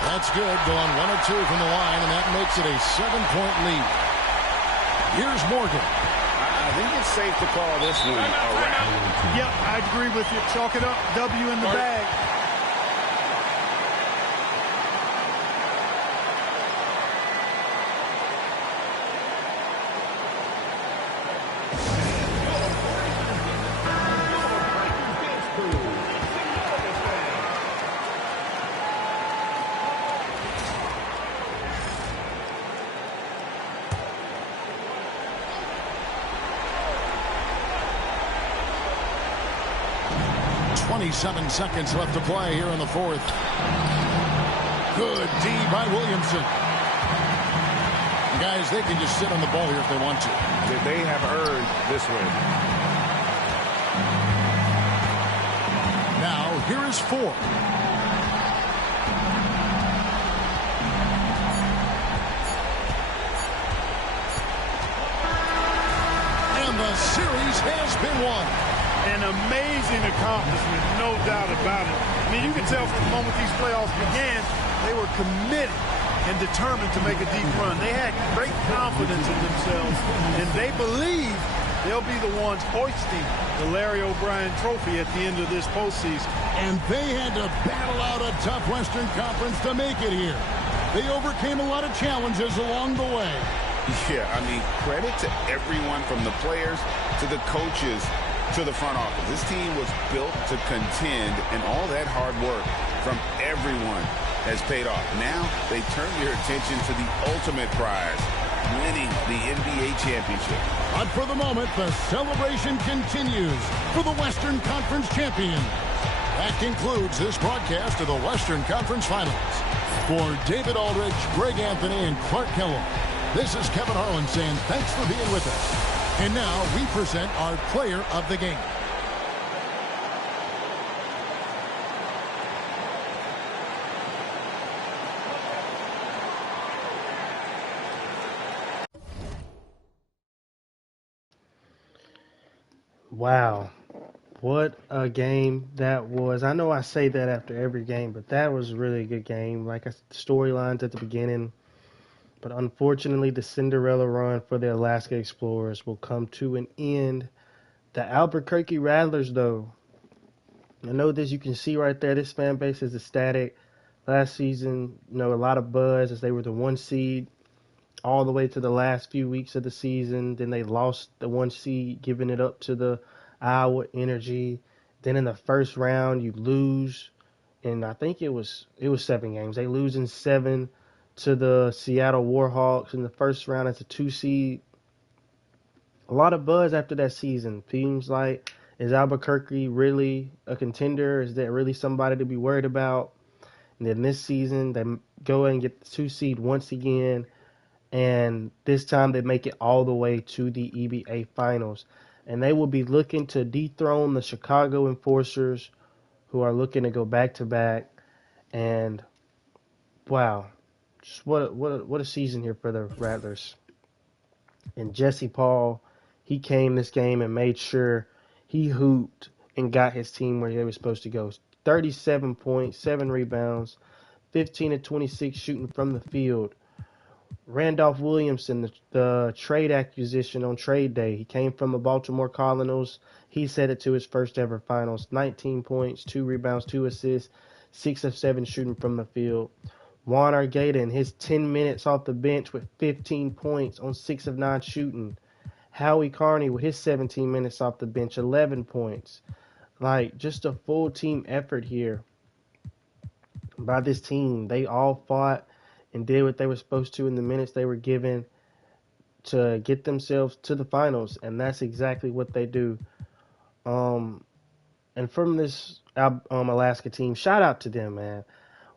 That's good, going 1 of 2 from the line, and that makes it a 7-point lead. Here's Morgan. I think it's safe to call this one a wrap. Yep, I agree with you. Chalk it up. W in the bag. Seven seconds left to play here in the fourth. Good D by Williamson. Guys, they can just sit on the ball here if they want to. They have earned this win. Now, here is 4. And the series has been won. An amazing accomplishment, no doubt about it. I mean, you can tell from the moment these playoffs began, they were committed and determined to make a deep run. They had great confidence in themselves, and they believe they'll be the ones hoisting the Larry O'Brien Trophy at the end of this postseason. And they had to battle out a tough Western Conference to make it here. They overcame a lot of challenges along the way. Yeah, I mean, credit to everyone from the players to the coaches to the front office. This team was built to contend, and all that hard work from everyone has paid off. Now they turn their attention to the ultimate prize, winning the NBA championship. But for the moment, the celebration continues for the Western Conference champion. That concludes this broadcast of the Western Conference Finals. For David Aldridge, Greg Anthony, and Clark Kellogg, this is Kevin Harlan saying thanks for being with us. And now we present our player of the game. Wow. What a game that was. I know I say that after every game, but that was really a good game. Like storylines at the beginning. But unfortunately, the Cinderella run for the Alaska Explorers will come to an end. The Albuquerque Rattlers, though, I know this, you can see right there, this fan base is ecstatic. Last season, a lot of buzz as they were the 1 seed all the way to the last few weeks of the season. Then they lost the 1 seed, giving it up to the Iowa Energy. Then in the first round, you lose, and I think it was 7 games. They lose in 7 to the Seattle Warhawks in the first round as a 2 seed. A lot of buzz after that season. Seems like, is Albuquerque really a contender? Is there really somebody to be worried about? And then this season, they go and get the 2 seed once again. And this time they make it all the way to the EBA finals. And they will be looking to dethrone the Chicago Enforcers, who are looking to go back-to-back. And, wow, just what a season here for the Rattlers. And Jesse Paul, he came this game and made sure he hooped and got his team where they were supposed to go. 37 points, 7 rebounds, 15 of 26 shooting from the field. Randolph Williamson, the trade acquisition on trade day. He came from the Baltimore Colonels. He set it to his first ever finals. 19 points, 2 rebounds, 2 assists, 6 of 7 shooting from the field. Juan Argueta in his 10 minutes off the bench with 15 points on 6 of 9 shooting. Howie Carney with his 17 minutes off the bench, 11 points. Like, just a full team effort here by this team. They all fought and did what they were supposed to in the minutes they were given to get themselves to the finals, and that's exactly what they do. And from this Alaska team, shout out to them, man.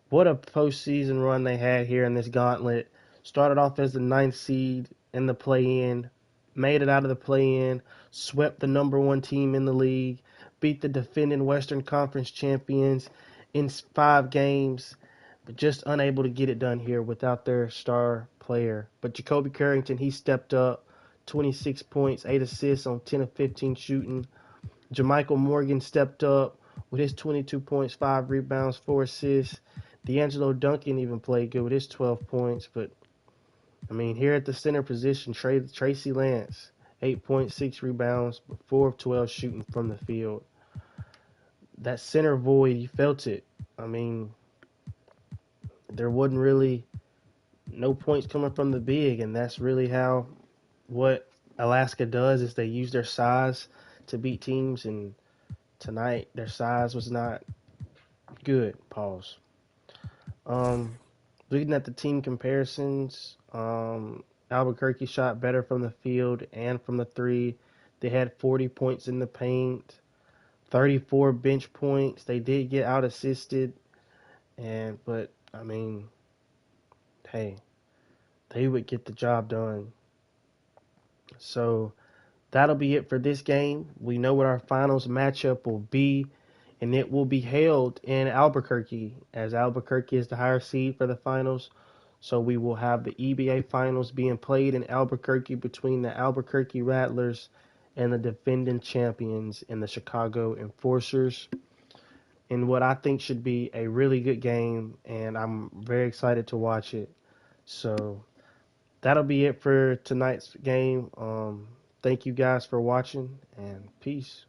What a postseason run they had here in this gauntlet. Started off as the 9th seed in the play-in, made it out of the play-in, swept the number 1 team in the league, beat the defending Western Conference champions in 5 games, but just unable to get it done here without their star player. But Jacoby Carrington, he stepped up, 26 points, 8 assists on 10 of 15 shooting. Jamichael Morgan stepped up with his 22 points, 5 rebounds, 4 assists. D'Angelo Duncan even played good with his 12 points. But, I mean, here at the center position, Tracy Lance, 8.6 rebounds, but 4 of 12 shooting from the field. That center void, you felt it. I mean, there wasn't really no points coming from the big, and that's really what Alaska does is they use their size to beat teams, and tonight their size was not good. Pause. Looking at the team comparisons, Albuquerque shot better from the field and from the 3. They had 40 points in the paint, 34 bench points. They did get out assisted, but I mean, hey, they would get the job done. So that'll be it for this game. We know what our finals matchup will be, and it will be held in Albuquerque, as Albuquerque is the higher seed for the finals. So we will have the EBA finals being played in Albuquerque between the Albuquerque Rattlers and the defending champions in the Chicago Enforcers, in what I think should be a really good game, and I'm very excited to watch it. So that'll be it for tonight's game. Thank you guys for watching, and peace.